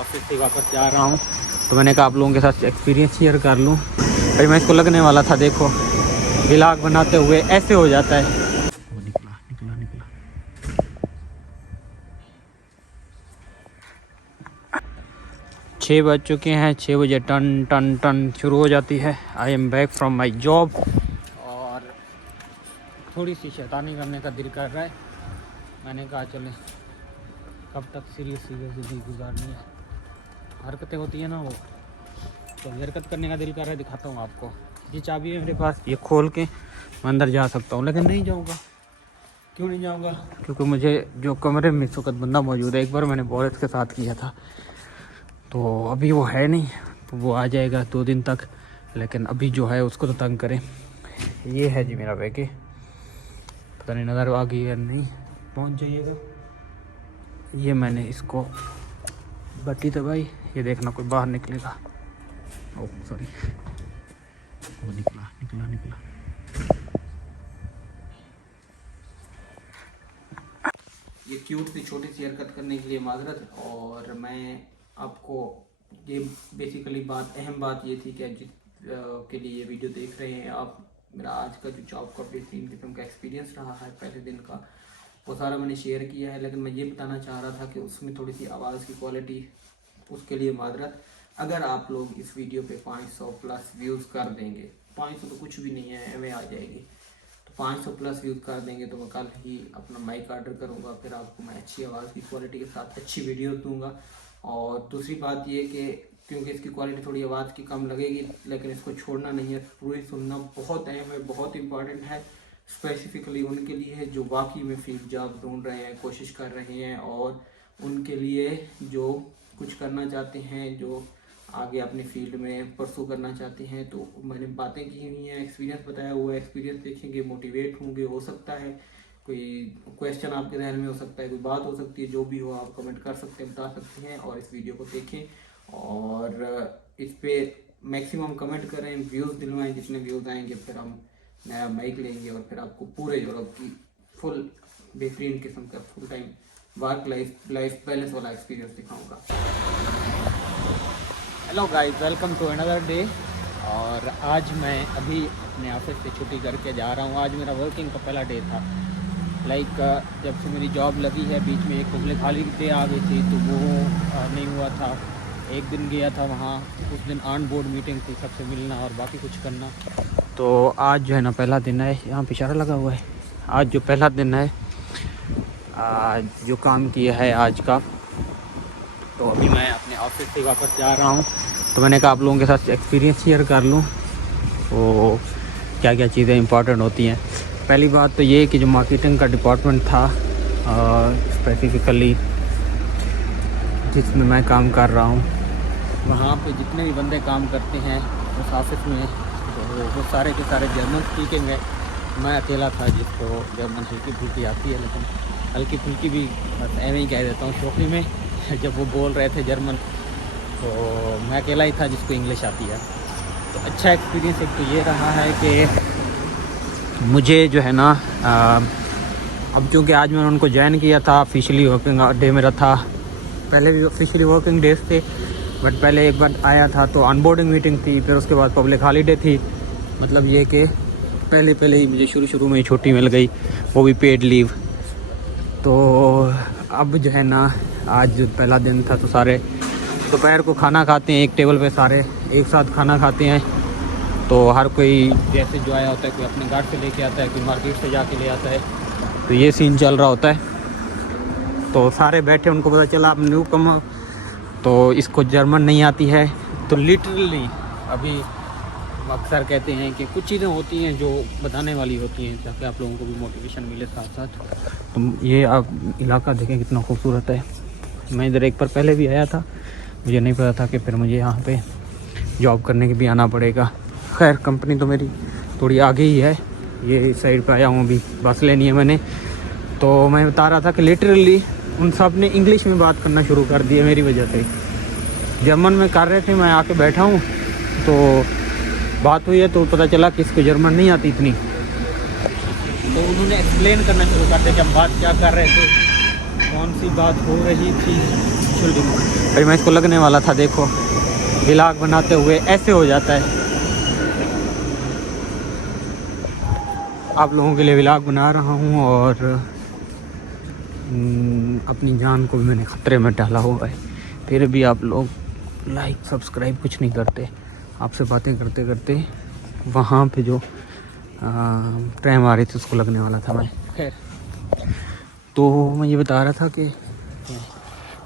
Office से वापस जा रहा हूँ, तो मैंने कहा आप लोगों के साथ एक्सपीरियंस शेयर कर लूँ। भाई मैं इसको लगने वाला था, देखो व्लॉग बनाते हुए ऐसे हो जाता है। वो निकला निकला निकला। 6 बज चुके हैं, 6 बजे टन टन टन शुरू हो जाती है। I am back from my job और थोड़ी सी शैतानी करने का दिल कर रहा है। मैंने कहा चले, कब तक सीरियस ज़िंदगी गुजारनी है, हरकतें होती है ना वो, तो हरकत करने का दिल कर रहा है। दिखाता हूँ आपको, ये चाबी है मेरे पास, ये खोल के मैं अंदर जा सकता हूँ, लेकिन नहीं जाऊँगा। क्यों नहीं जाऊँगा? क्योंकि मुझे जो कमरे में इस वक्त बंदा मौजूद है, एक बार मैंने बोरियत के साथ किया था, तो अभी वो है नहीं, तो वो आ जाएगा 2 दिन तक। लेकिन अभी जो है उसको तो तंग करें। ये है जी मेरा बैग, पता नहीं नज़र आ गई या नहीं, पहुँच जाइएगा। ये मैंने इसको बत्ती दबाई, ये देखना कोई बाहर निकलेगा। ओह सॉरी, वो निकला निकला निकला। ये क्यूट सी छोटी सी हरकत करने के लिए माजरत। और मैं आपको ये बेसिकली बात, अहम बात ये थी कि जिस के लिए ये वीडियो देख रहे हैं आप, मेरा आज का जो जॉब का बेहतरीन किस्म का एक्सपीरियंस रहा है पहले दिन का, वो सारा मैंने शेयर किया है। लेकिन मैं ये बताना चाह रहा था कि उसमें थोड़ी सी आवाज़ की क्वालिटी, उसके लिए माजरत। अगर आप लोग इस वीडियो पे 500 प्लस व्यूज़ कर देंगे, 500 तो कुछ भी नहीं है, एमए आ जाएगी, तो 500 प्लस व्यूज़ कर देंगे तो मैं कल ही अपना माइक ऑर्डर करूँगा, फिर आपको मैं अच्छी आवाज़ की क्वालिटी के साथ अच्छी वीडियो दूँगा। और दूसरी बात ये कि क्योंकि इसकी क्वालिटी थोड़ी आवाज़ की कम लगेगी, लेकिन इसको छोड़ना नहीं है, पूरी सुनना बहुत अहम है, बहुत इंपॉर्टेंट है। स्पेसिफिकली उनके लिए है जो वाकई में फील्ड जॉब ढूंढ रहे हैं, कोशिश कर रहे हैं, और उनके लिए जो कुछ करना चाहते हैं, जो आगे अपनी फील्ड में परसू करना चाहते हैं। तो मैंने बातें की हुई हैं, एक्सपीरियंस बताया हुआ है, एक्सपीरियंस देखेंगे, मोटिवेट होंगे। हो सकता है कोई क्वेश्चन आपके जहन में हो सकता है, कोई बात हो सकती है, जो भी हो आप कमेंट कर सकते हैं, बता सकते हैं। और इस वीडियो को देखें और इस पर मैक्सिमम कमेंट करें, व्यूज़ दिलवाएं। जितने व्यूज़ आएंगे फिर हम नया माइक लेंगे और फिर आपको पूरे यूरोप की फुल बेहतरीन किस्म का full time work life balance वाला एक्सपीरियंस दिखाऊंगा। Hello guys, welcome to another day. और आज मैं अभी अपने ऑफिस से छुट्टी करके जा रहा हूँ। आज मेरा वर्किंग का पहला डे था। जब से मेरी जॉब लगी है, बीच में एक पब्लिक हॉलीडे आ गई थी, तो वो नहीं हुआ था। एक दिन गया था वहाँ, उस दिन ऑन बोर्ड मीटिंग थी, सबसे मिलना और बाकी कुछ करना। तो आज जो है ना पहला दिन है, यहाँ पे इशारा लगा हुआ है। आज जो पहला दिन है, आज जो काम किया है आज का, तो अभी मैं अपने ऑफिस से वापस जा रहा हूँ, तो मैंने कहा आप लोगों के साथ एक्सपीरियंस शेयर कर लूँ, तो क्या क्या चीज़ें इंपॉर्टेंट होती हैं। पहली बात तो ये कि जो मार्केटिंग का डिपार्टमेंट था, स्पेसिफिकली जिसमें मैं काम कर रहा हूँ, वहाँ पे जितने भी बंदे काम करते हैं उस ऑफिस में, तो वो सारे के सारे जर्मन स्पीकिंग है। मैं अकेला था जिसको जर्मन हल्की फुल्की आती है, लेकिन हल्की फुल्की भी बस ऐਵੇਂ ही कह देता हूँ शौकी में। जब वो बोल रहे थे जर्मन, तो मैं अकेला ही था जिसको इंग्लिश आती है। तो अच्छा एक्सपीरियंस एक तो ये रहा है कि मुझे जो है ना, अब चूँकि आज मैंने उनको ज्वाइन किया था, ऑफिशियली वर्किंग डे मेरा था। पहले भी ऑफिशियली वर्किंग डेज थे, बट पहले एक बार आया था तो ऑनबोर्डिंग मीटिंग थी, फिर उसके बाद पब्लिक हॉलीडे थी। मतलब ये कि पहले ही मुझे शुरू में ही छुट्टी मिल गई, वो भी पेड लीव। तो अब जो है ना, आज जो पहला दिन था, तो सारे दोपहर को खाना खाते हैं एक टेबल पे, सारे एक साथ खाना खाते हैं। तो हर कोई जैसे जो आया होता है, कोई अपने घर से लेके आता है, कोई मार्केट से जाके ले आता है, तो ये सीन चल रहा होता है। तो सारे बैठे, उनको पता चला आप न्यू कमर, तो इसको जर्मन नहीं आती है। तो लिटरली अभी अक्सर कहते हैं कि कुछ चीज़ें होती हैं जो बताने वाली होती हैं, ताकि आप लोगों को भी मोटिवेशन मिले साथ साथ। तो ये आप इलाका देखें कितना खूबसूरत है। मैं इधर एक बार पहले भी आया था, मुझे नहीं पता था कि फिर मुझे यहाँ पे जॉब करने के भी आना पड़ेगा। खैर कंपनी तो मेरी थोड़ी आगे ही है, ये साइड पे आया हूँ, अभी बस लेनी है मैंने। तो मैं बता रहा था कि लिटरली उन सब ने इंग्लिश में बात करना शुरू कर दिया मेरी वजह से। जर्मन में कर रहे थे, मैं आके बैठा हूँ, तो बात हुई है तो पता चला कि इसको जर्मन नहीं आती इतनी। तो उन्होंने एक्सप्लेन करना शुरू कर दिया कि हम बात क्या कर रहे थे, कौन सी बात हो रही थी, नेचुरल भाई मैं इसको लगने वाला था, देखो व्लॉग बनाते हुए ऐसे हो जाता है। आप लोगों के लिए व्लॉग बना रहा हूँ और अपनी जान को भी मैंने ख़तरे में डाला हुआ है, फिर भी आप लोग लाइक सब्सक्राइब कुछ नहीं करते। आपसे बातें करते करते वहाँ पे जो ट्रेन आ रही थी उसको लगने वाला था मैं। खैर तो मैं ये बता रहा था कि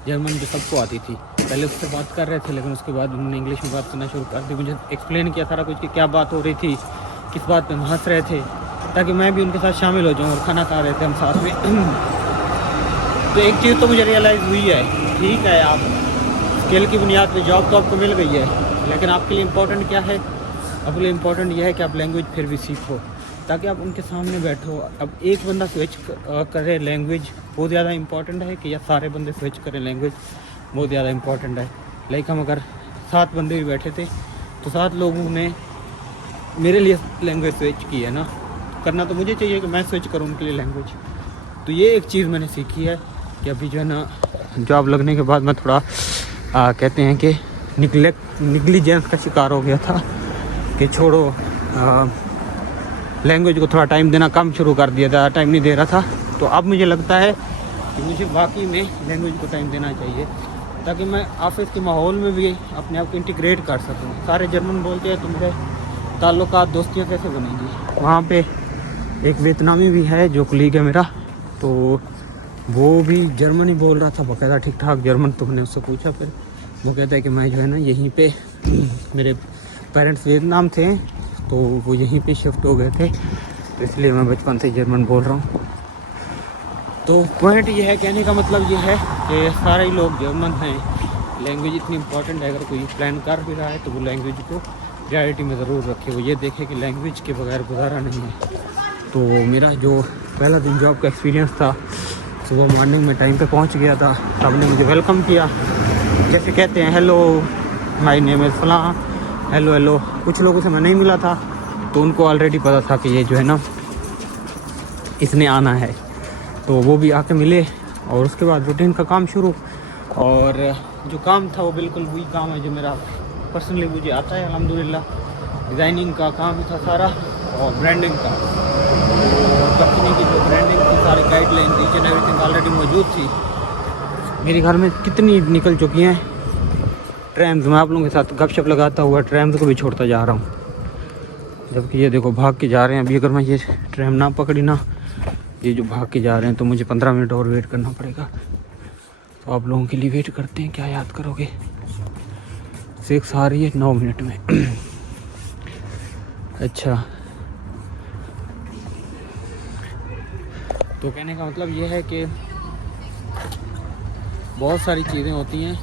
जर्मन जो सबको आती थी, पहले उससे बात कर रहे थे लेकिन उसके बाद उन्होंने इंग्लिश में बात करना शुरू कर दी। मुझे एक्सप्लेन किया सारा कुछ कि क्या बात हो रही थी, किस बात पे हम हंस रहे थे, ताकि मैं भी उनके साथ शामिल हो जाऊँ। और खाना खा रहे थे हम साथ में। तो एक चीज़ तो मुझे रियलाइज़ हुई है, ठीक है आप स्किल की बुनियाद पे जॉब तो आपको मिल गई है, लेकिन आपके लिए इम्पोर्टेंट क्या है? आपके लिए इम्पोर्टेंट यह है कि आप लैंग्वेज फिर भी सीखो, ताकि आप उनके सामने बैठो। अब एक बंदा स्विच करे लैंग्वेज बहुत ज़्यादा इंपॉर्टेंट है कि या सारे बंदे स्विच करें लैंग्वेज बहुत ज़्यादा इंपॉर्टेंट है। लाइक हम अगर 7 बंदे भी बैठे थे तो 7 लोगों ने मेरे लिए लैंग्वेज स्विच की है ना, करना तो मुझे चाहिए कि मैं स्विच करूँ उनके लिए लैंग्वेज। तो ये एक चीज़ मैंने सीखी है कि अभी जो है ना जॉब लगने के बाद मैं थोड़ा कहते हैं कि निग्लिजेंस का शिकार हो गया था कि छोड़ो लैंग्वेज को थोड़ा टाइम देना कम शुरू कर दिया था, टाइम नहीं दे रहा था। तो अब मुझे लगता है कि मुझे वाकई में लैंग्वेज को टाइम देना चाहिए, ताकि मैं ऑफिस के माहौल में भी अपने आप को इंटीग्रेट कर सकूं। सारे जर्मन बोलते हैं तो मेरे ताल्लुकात दोस्तियाँ कैसे बनेंगी? वहाँ पे एक वियतनामी भी है जो कलीग है मेरा, तो वो भी जर्मन ही बोल रहा था बकायदा ठीक ठाक जर्मन। तो मैंने उससे पूछा, फिर वो कहता है कि मैं जो है ना यहीं पे, मेरे पेरेंट्स वियतनाम थे तो वो यहीं पे शिफ्ट हो गए थे, तो इसलिए मैं बचपन से जर्मन बोल रहा हूँ। तो पॉइंट ये है, कहने का मतलब ये है कि सारे ही लोग जर्मन हैं। लैंग्वेज इतनी इंपॉर्टेंट है, अगर कोई प्लान कर भी रहा है तो वो लैंग्वेज को प्रायोरिटी में ज़रूर रखे, वो ये देखे कि लैंग्वेज के बगैर गुजारा नहीं है। तो मेरा जो पहला दिन जॉब का एक्सपीरियंस था, सुबह मॉर्निंग में टाइम पे पहुंच गया था, सबने मुझे वेलकम किया, जैसे कहते हैं हेलो माय नेम इज़ फलां, हेलो हेलो। कुछ लोगों से मैं नहीं मिला था तो उनको ऑलरेडी पता था कि ये जो है ना इसने आना है, तो वो भी आके मिले। और उसके बाद रूटीन का काम शुरू, और जो काम था वो बिल्कुल वही काम है जो मेरा पर्सनली मुझे आता है अल्हम्दुलिल्लाह। डिज़ाइनिंग का काम था सारा और ब्रांडिंग का, कंपनी की जो ब्रांडिंग की सारी गाइडलाइन थी, ईच एंड एवरीथिंग ऑलरेडी मौजूद थी। मेरे घर में कितनी निकल चुकी हैं ट्रैम्स, मैं आप लोगों के साथ गपशप लगाता हुआ ट्रैम्स को भी छोड़ता जा रहा हूँ। जबकि ये देखो भाग के जा रहे हैं। अभी अगर मैं ये ट्रैम ना पकड़ी ना, ये जो भाग के जा रहे हैं, तो मुझे 15 मिनट और वेट करना पड़ेगा। तो आप लोगों के लिए वेट करते हैं, क्या याद करोगे? 6 आ रही है 9 मिनट में। अच्छा, तो कहने का मतलब ये है कि बहुत सारी चीज़ें होती हैं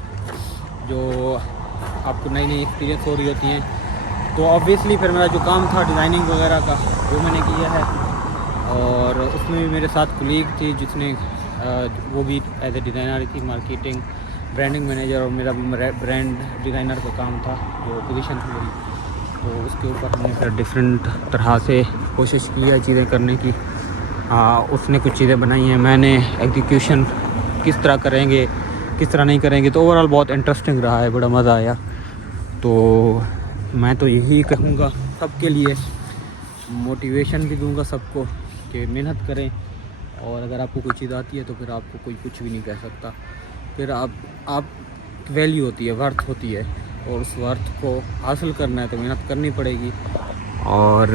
जो आपको नई नई एक्सपीरियंस हो रही होती हैं। तो ऑब्वियसली फिर मेरा जो काम था डिज़ाइनिंग वगैरह का वो मैंने किया है, और उसमें भी मेरे साथ कुलीग थी जिसने वो भी एज ए डिज़ाइनर थी, मार्केटिंग ब्रांडिंग मैनेजर, और मेरा भी ब्रांड डिज़ाइनर का काम था जो पोजीशन थी मेरी। तो उसके ऊपर हमने फिर डिफरेंट तरह से कोशिश की है चीज़ें करने की। उसने कुछ चीज़ें बनाई हैं, मैंने एग्जीक्यूशन किस तरह करेंगे किस तरह नहीं करेंगे। तो ओवरऑल बहुत इंटरेस्टिंग रहा है, बड़ा मज़ा आया। तो मैं तो यही कहूँगा सबके लिए, मोटिवेशन भी दूँगा सबको कि मेहनत करें, और अगर आपको कोई चीज़ आती है तो फिर आपको कोई कुछ भी नहीं कह सकता। फिर आप वैल्यू होती है, वर्थ होती है, और उस वर्थ को हासिल करना है तो मेहनत करनी पड़ेगी। और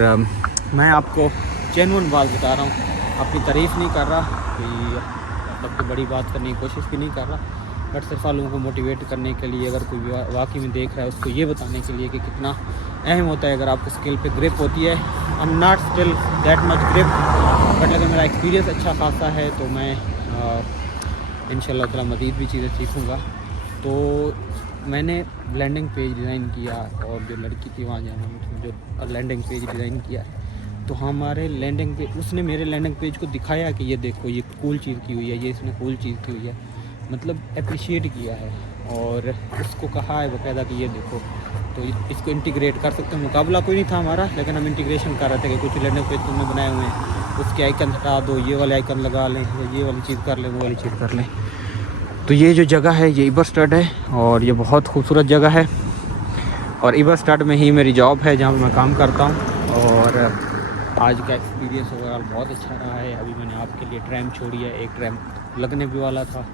मैं आपको जेन्युइन बात बता रहा हूँ, अपनी तारीफ़ नहीं कर रहा कि सबसे बड़ी बात करने की कोशिश भी नहीं कर रहा, बट सिर्फ लोगों को मोटिवेट करने के लिए, अगर कोई वाकई में देख रहा है उसको ये बताने के लिए कि कितना अहम होता है अगर आपको स्किल पे ग्रिप होती है। I am not still that much grip, but अगर मेरा एक्सपीरियंस अच्छा खासा है तो मैं इंशाल्लाह ताला मज़ीद भी चीज़ें सीखूँगा। तो मैंने लैंडिंग पेज डिज़ाइन किया, और जो लड़की थी वहाँ जाना जो लैंडिंग पेज डिज़ाइन किया, तो हमारे लैंडिंग पेज, उसने मेरे लैंडिंग पेज को दिखाया कि ये देखो ये कूल चीज़ की हुई है, ये इसने कूल चीज़ की हुई है, मतलब अप्रिशिएट किया है, और उसको कहा है बाकायदा कि ये देखो। तो इसको इंटीग्रेट कर सकते हैं। मुकाबला कोई नहीं था हमारा, लेकिन हम इंटीग्रेशन कर रहे थे कि कुछ लैंडिंग पेज तुमने बनाए हुए हैं, उसके आइकन हटा दो, ये वाले आइकन लगा लें, ये वाली चीज़ कर लें, वो वाली चीज़ कर लें। तो ये जो जगह है ये इबरस्टड है और ये बहुत खूबसूरत जगह है और इबरस्टड में ही मेरी जॉब है जहाँ मैं काम करता हूँ। और आज का एक्सपीरियंस ओवरऑल बहुत अच्छा रहा है। अभी मैंने आपके लिए ट्रैम छोड़ी है, एक ट्रैम लगने भी वाला था,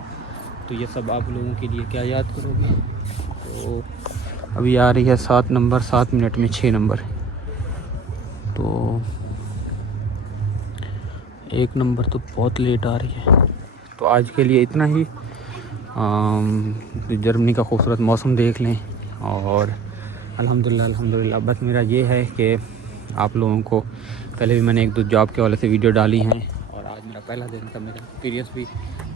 तो ये सब आप लोगों के लिए क्या याद करोगे। तो अभी आ रही है 7 नंबर, 7 मिनट में 6 नंबर, तो 1 नंबर तो बहुत लेट आ रही है। तो आज के लिए इतना ही। जर्मनी का खूबसूरत मौसम देख लें और अल्हम्दुलिल्लाह बस मेरा ये है कि आप लोगों को पहले भी मैंने 1-2 जॉब के वाले से वीडियो डाली हैं और आज मेरा पहला दिन था, मेरा एक्सपीरियंस भी,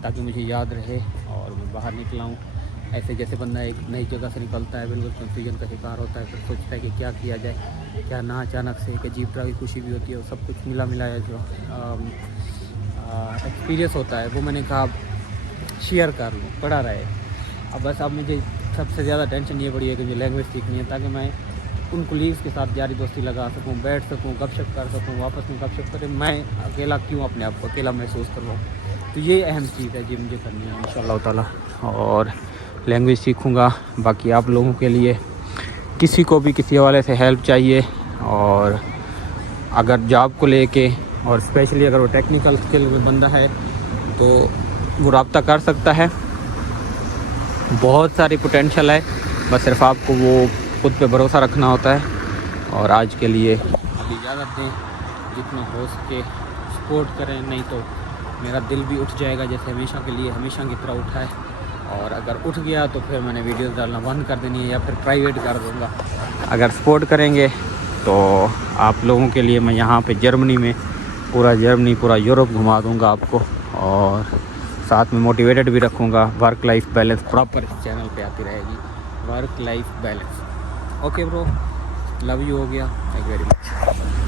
ताकि मुझे याद रहे और मैं बाहर निकला हूँ। ऐसे जैसे बंदा एक नई जगह से निकलता है बिल्कुल कंफ्यूजन का शिकार होता है, फिर सोचता है कि क्या किया जाए क्या ना, अचानक से एक अजीब तरह की खुशी भी होती है और सब कुछ मिला मिलाया जो एक्सपीरियंस होता है वो मैंने कहा शेयर कर लूँ, पड़ा रहे। अब बस अब मुझे सबसे ज़्यादा टेंशन ये पड़ी है कि मुझे लैंग्वेज सीखनी है, ताकि मैं उन कुलीग्स के साथ यारी दोस्ती लगा सकूँ, बैठ सकूँ, गपशप कर सकूँ, वापस में गपशप करें। मैं अकेला क्यों अपने आप को अकेला महसूस कर रहा हूँ। तो ये अहम चीज़ है जो मुझे करनी है इंशाअल्लाह ताला। और लैंग्वेज सीखूँगा। बाकी आप लोगों के लिए किसी को भी किसी हवाले से हेल्प चाहिए और अगर जॉब को लेके और स्पेशली अगर वो टेक्निकल स्किल में बंदा है तो वो रब्ता कर सकता है। बहुत सारी पोटेंशियल है, बस सिर्फ आपको वो खुद पे भरोसा रखना होता है। और आज के लिए अभी इजाज़त दें, जितना हो सके सपोर्ट करें, नहीं तो मेरा दिल भी उठ जाएगा जैसे हमेशा के लिए हमेशा की तरह उठा है। और अगर उठ गया तो फिर मैंने वीडियोस डालना बंद कर देनी है या फिर प्राइवेट कर दूँगा। अगर सपोर्ट करेंगे तो आप लोगों के लिए मैं यहाँ पे जर्मनी में पूरा यूरोप घुमा दूँगा आपको और साथ में मोटिवेटेड भी रखूँगा। वर्क लाइफ बैलेंस प्रॉपर इस चैनल पे आती रहेगी, work life balance. Okay bro, love you हो गया, थैंक यू वेरी मच।